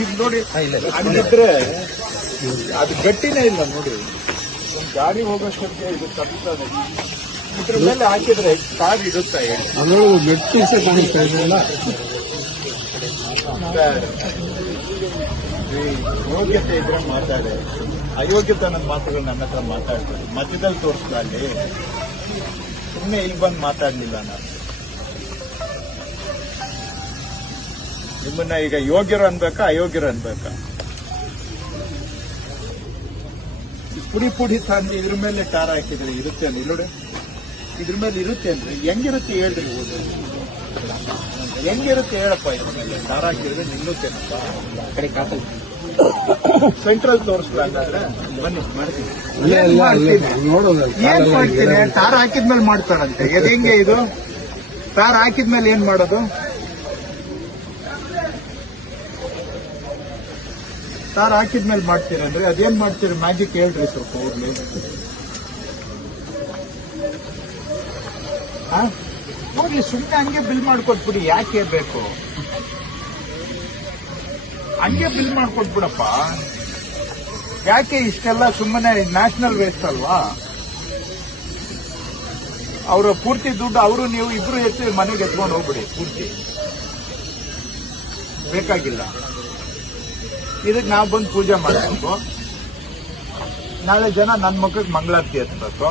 ಈಗ ನೋಡಿ ಹಂಗಿದ್ರೆ ಅದು ಗಟ್ಟಿನೇ ಇಲ್ಲ ನೋಡಿ. ಒಂದು ಗಾಡಿ ಹೋಗೋಷ್ಟಕ್ಕೆ ಇದು ತಪ್ಪುತ್ತದೆ. ಇದ್ರ ಮೇಲೆ ಹಾಕಿದ್ರೆ ಕಾರ್ ಇರುತ್ತೆ ಹೇಳಿ. ಗಟ್ಟಿ ಕಾಣಿಸ್ತಾ ಇದೆಯಲ್ಲ. ಯೋಗ್ಯತೆ ಇದ್ರೆ ಮಾತಾಡೆ, ಅಯೋಗ್ಯತೆ ನನ್ನ ಮಾತುಗಳು ನನ್ನ ಹತ್ರ ಮಾತಾಡ್ತಾರೆ. ಮಧ್ಯದಲ್ಲಿ ತೋರಿಸ್ಲ ಅಲ್ಲಿ, ಸುಮ್ಮನೆ ಇಲ್ಲಿ ಬಂದು ಮಾತಾಡ್ಲಿಲ್ಲ ನಾನು. ನಿಮ್ಮನ್ನ ಈಗ ಯೋಗ್ಯರು ಅನ್ಬೇಕಾ ಅಯೋಗ್ಯರು ಅನ್ಬೇಕಾ? ಪುಡಿ ಪುಡಿ ತಂದು ಇದ್ರ ಮೇಲೆ ಟಾರ್ ಹಾಕಿದ್ರೆ ಇರುತ್ತೆ ಅಂದ್ರೆ ನೋಡಿ, ಇದ್ರ ಮೇಲೆ ಇರುತ್ತೆ ಅಂದ್ರೆ ಹೆಂಗಿರುತ್ತೆ ಹೇಳ್ರಿ? ಹೆಂಗಿರುತ್ತೆ ಹೇಳಪ್ಪ? ಇದ್ರ ಮೇಲೆ ಟಾರ್ ಹಾಕಿದ್ರೆ ನಿಲ್ಲುತ್ತೇನಪ್ಪ? ಸೆಂಟ್ರಲ್ ತೋರಿಸ್ತಾ ಇದ್ದಾರೆ. ಬನ್ನಿ ಮಾಡ್ತೀನಿ. ಏನ್ ಮಾಡ್ತೀನಿ? ಟಾರ್ ಹಾಕಿದ್ಮೇಲೆ ಮಾಡ್ತಾರಂತೆ. ಇದು ಹೆಂಗೆ? ಇದು ಟಾರ್ ಹಾಕಿದ್ಮೇಲೆ ಏನ್ ಮಾಡೋದು? ಟಾರ್ ಹಾಕಿದ್ಮೇಲೆ ಮಾಡ್ತೀರಂದ್ರೆ ಅದೇನ್ ಮಾಡ್ತೀರಿ? ಮ್ಯಾಜಿಕ್ ಹೇಳ್ರಿ ಸ್ವಲ್ಪ ಹೋಗ್ಲಿ. ಹೋಗ್ಲಿ, ಸುಮ್ಮನೆ ಹಂಗೆ ಬಿಲ್ ಮಾಡ್ಕೊಟ್ಬಿಡಿ. ಯಾಕೆ ಬೇಕು? ಹಂಗೆ ಬಿಲ್ ಮಾಡ್ಕೊಟ್ಬಿಡಪ್ಪ. ಯಾಕೆ ಇಷ್ಟೆಲ್ಲ ಸುಮ್ಮನೆ? ನ್ಯಾಷನಲ್ ವೇಸ್ಟ್ ಅಲ್ವಾ? ಅವರ ಪೂರ್ತಿ ದುಡ್ಡು ಅವರು ನೀವು ಇಬ್ರು ಎತ್ತಿ ಮನೆಗೆ ಎತ್ಕೊಂಡು ಹೋಗ್ಬಿಡಿ. ಪೂರ್ತಿ ಬೇಕಾಗಿಲ್ಲ. ಇದಕ್ಕೆ ನಾವು ಬಂದು ಪೂಜೆ ಮಾಡಬೇಕು. ನಾಳೆ ಜನ ನನ್ನ ಮಕ್ಕಳಿಗೆ ಮಂಗಳಾರತಿ ಎತ್ತಬೇಕು.